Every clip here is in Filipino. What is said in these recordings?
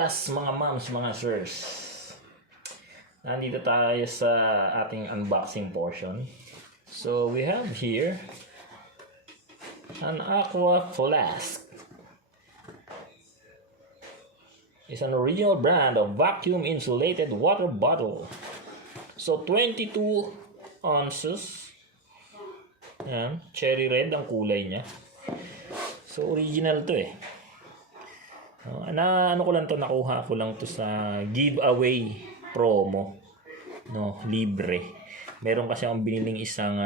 Yes, mga moms, mga sirs. Nandito tayo sa ating unboxing portion. So, we have here an Aqua Flask. It's an original brand of vacuum insulated water bottle. So, 22 ounces. Yan, cherry red ang kulay niya. So, original to eh. Ano ko lang to, nakuha ko lang to sa giveaway promo, no, libre. Meron kasi akong biniling isang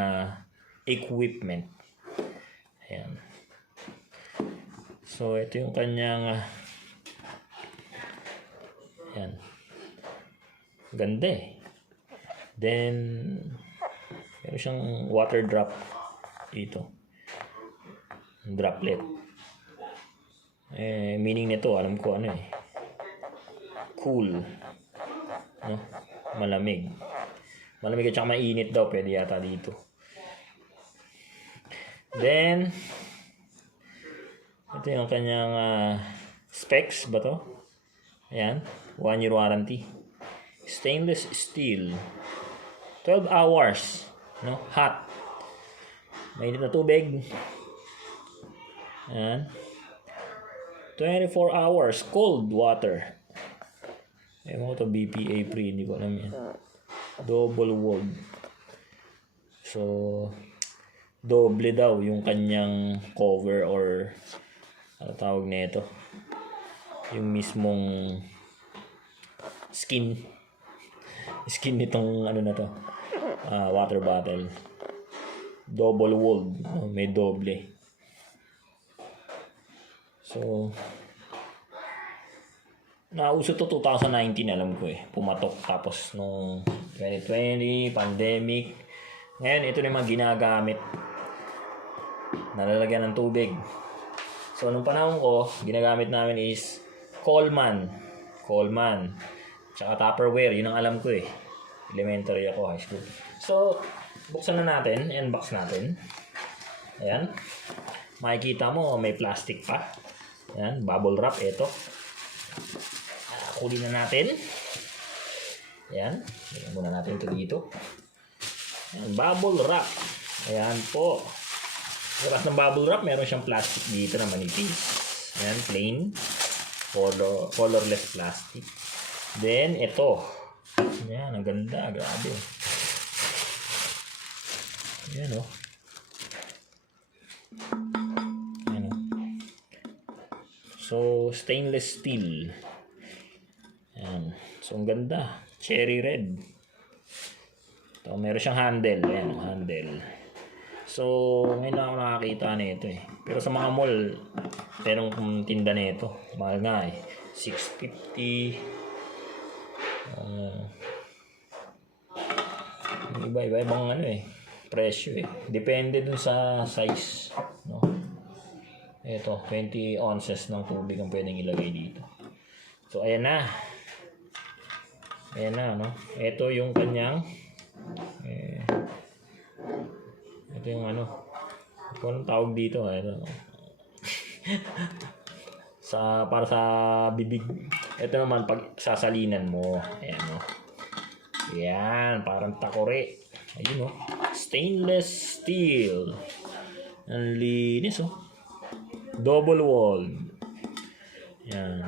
equipment. Ayan. So ito yung kanyang ayan. Ganda eh. Then meron siyang water drop dito. Droplet. Meaning nito, alam ko ano eh. Cool. No? Malamig. Malamig at saka mainit daw. Pwede yata dito. Then, ito yung kanyang specs ba to? Ayan. 1 year warranty. Stainless steel. 12 hours. No? Hot. Mainit na tubig. Ayan. 24 hours cold water. Ewan ko to, BPA free, hindi ko alam yan. Double walled. So, doble daw yung kanyang cover or ano tawag nito. Yung mismong skin. Skin nitong ano na to. Water bottle. Double walled. May doble. So, nauso to 2019, alam ko eh. Pumatok tapos nung 2020, pandemic. Ngayon, ito na yung mga ginagamit. Nalalagyan ng tubig. So, nung panahon ko, ginagamit namin is Coleman. Tsaka Tupperware, yun ang alam ko eh. Elementary ako, high school. So, buksan na natin, unbox natin. Ayan. Makikita mo, may plastic pa. Ayan, bubble wrap, ito. Kunin na natin. Ayan, lagyan muna natin ito dito. Ayan, bubble wrap. Ayan po. Bukas ng bubble wrap, meron siyang plastic dito na manipis. Ayan, plain. Colorless plastic. Then, ito. Ayan, ang ganda. Grabe. Ayan, oh. So, stainless steel. Ayan. So, ang ganda. Cherry red. Ito, meron siyang handle. Ayan, handle. So, ngayon lang ako nakakita nito eh. Pero sa mga mall, merong tinda nito. Mahal nga eh. $6.50. Iba-ibang ano eh. Presyo eh. Depende dun sa size. No? Ito, 20 ounces ng tubig ang pwedeng ilagay dito. So, ayan na. Ayan na, no? Ito yung kanyang ito yung ano. Kung anong tawag dito, ito. Para sa bibig. Ito naman, pag sasalinan mo. Ayan, no? Ayan, parang takore. Ayun, no? Stainless steel. Ang linis, oh. Double walled. Yan.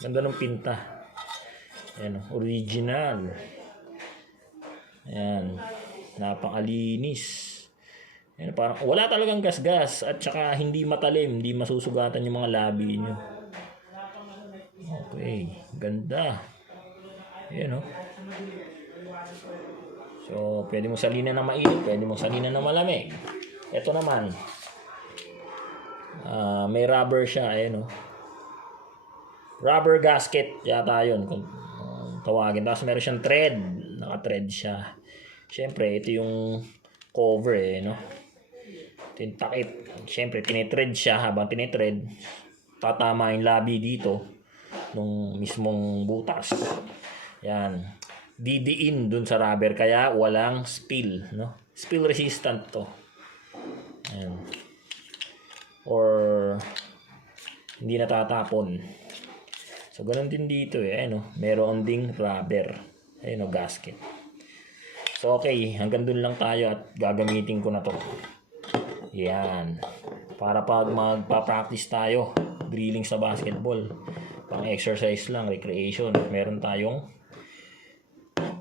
Ganda ng pinta. Yan, original. Yan. Napakalinis. Yan, parang wala talagang gasgas at saka hindi matalim, hindi masusugatan yung mga labi nyo. Okay, ganda. Yan, oh. So, pwede mo salinan na mainit, pwede mo salinan na malamig. Ito naman. May rubber siya, ayan, oh. Rubber gasket yata yun kung tawagin. Tapos meron siyang thread, naka-thread siya. Siyempre, ito yung cover eh, no? Ito yung takip. Siyempre, tinitread siya. Habang tinitread, tatama yung labi dito nung mismong butas. Yan. Didiin dun sa rubber, kaya walang spill, no? Spill resistant to. Ayan. Or hindi natatapon. So, ganun din dito eh. Ayun, meron ding rubber. Ayun, gasket. So, okay. Hanggang dun lang tayo at gagamitin ko na to. Yan. Para pag magpa-practice tayo, drilling sa basketball, pang exercise lang, recreation, meron tayong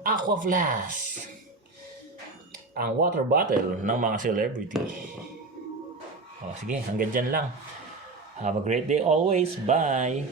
Aqua Flask. Ang water bottle ng mga celebrity. Sige, hanggang dyan lang. Have a great day always. Bye!